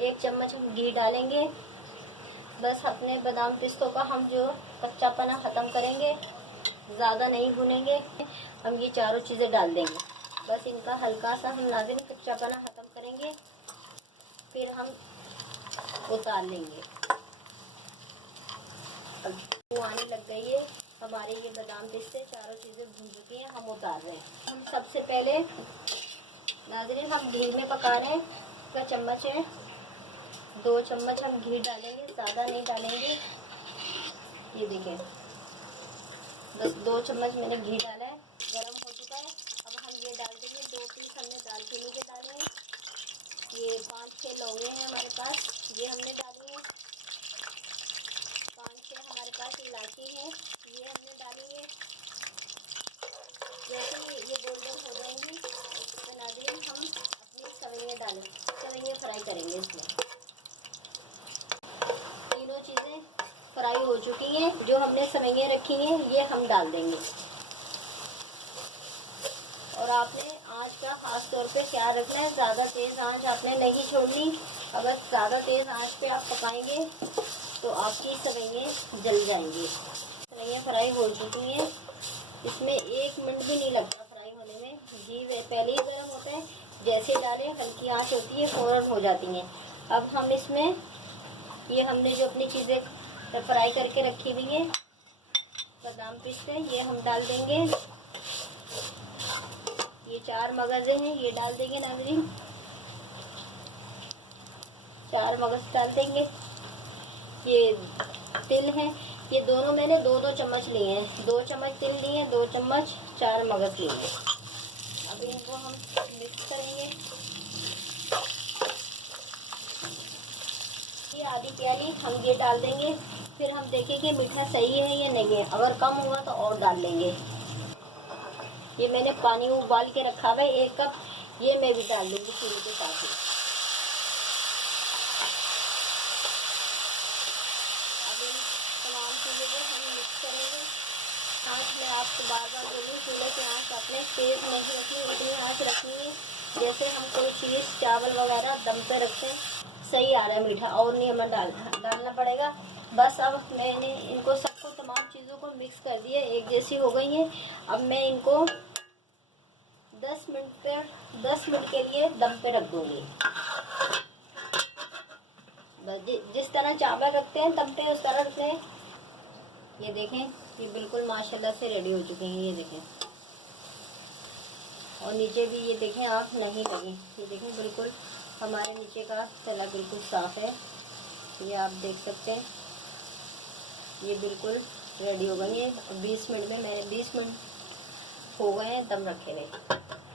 1 चम्मच हम घी डालेंगे। बस अपने बादाम पिस्तों का हम जो कच्चापना ख़त्म करेंगे, ज़्यादा नहीं भुनेंगे। हम ये चारों चीज़ें डाल देंगे, बस इनका हल्का सा हम नाज़रीन कच्चापना ख़त्म करेंगे, फिर हम उतार लेंगे। अब आने लग गई है हमारे ये बादाम पिस्ते, चारों चीज़ें भून चुकी हैं, हम उतार रहे हैं। हम सबसे पहले नाज़रीन हम घी में पका रहे हैं। का चम्मच है, 2 चम्मच हम घी डालेंगे, ज़्यादा नहीं डालेंगे। ये देखिए, बस 2 चम्मच मैंने घी डाला है, गरम हो चुका है। अब हम ये डाल देंगे, 2 पीस हमने दालचीनी के डाले हैं। ये 5-6 लौंगे हैं हमारे पास, ये हमने डाली है। 5-6 हमारे पास इलायची है, ये हमने डाली है। जैसे ये गोल्डन हो जाएंगी तो नाज़रीन हम अपनी सवैयाँ डालें, सवैयाँ फ्राई करेंगे। इसमें तीनों चीज़ें फ्राई हो चुकी हैं। जो हमने सवैयाँ रखी हैं ये हम डाल देंगे। और आपने आँच का ख़ास तौर पे ख्याल रखना है, ज़्यादा तेज़ आँच आपने नहीं छोड़नी। अगर ज़्यादा तेज़ आँच पे आप पकाएंगे तो आपकी सवैयाँ जल जाएंगी। सवैयाँ फ्राई हो चुकी हैं, इसमें 1 मिनट भी नहीं लगता फ्राई होने में। घी पहले ही गर्म होता है, जैसे डालें हल्की आँच होती है, फ़ौरन हो जाती हैं। अब हम इसमें ये हमने जो अपनी चीज़ें फ्राई करके रखी हुई हैं, बादाम पिस्ते, ये हम डाल देंगे। ये 4 मगज़ हैं, ये डाल देंगे नाज़रीन, 4 मगज़ डाल देंगे। ये तिल है, ये दोनों मैंने 2-2 चम्मच लिए हैं। 2 चम्मच तिल लिए हैं, 2 चम्मच 4 मगज़ लिए हैं। अब इनको हम मिक्स करेंगे। ये आधी प्याली हम ये डाल देंगे, फिर हम देखेंगे मीठा सही है या नहीं है। अगर कम हुआ तो और डाल लेंगे। ये मैंने पानी उबाल के रखा हुआ है 1 कप, ये मैं भी डाल दूँगी चीनी के साथ ही। अब इन तमाम चीज़ों को हम मिक्स करेंगे। आँच में आपको बार-बार बोलूँ, चूल्हे की आँच आपने तेज़ नहीं रखनी, उतनी आँच रखनी है जैसे हम कोई चीज़ चावल वगैरह दम पे रखते हैं। सही आ रहा है मीठा, और नहीं हमें डालना पड़ेगा। बस अब मैंने इनको सबको तमाम चीज़ों को मिक्स कर दिया, एक जैसी हो गई हैं। अब मैं इनको 10 मिनट के लिए दम पे रख दूँगी। बस जिस तरह चावल रखते हैं दम पे, उस तरह रखते हैं। ये देखें, ये बिल्कुल माशाल्लाह से रेडी हो चुके हैं। ये देखें, और नीचे भी ये देखें आँख नहीं लगी। ये देखें बिल्कुल हमारे नीचे का तला बिल्कुल साफ़ है, ये आप देख सकते हैं। ये बिल्कुल रेडी हो गई है। 20 मिनट में मैंने 20 मिनट हो गए हैं दम रखे हुए।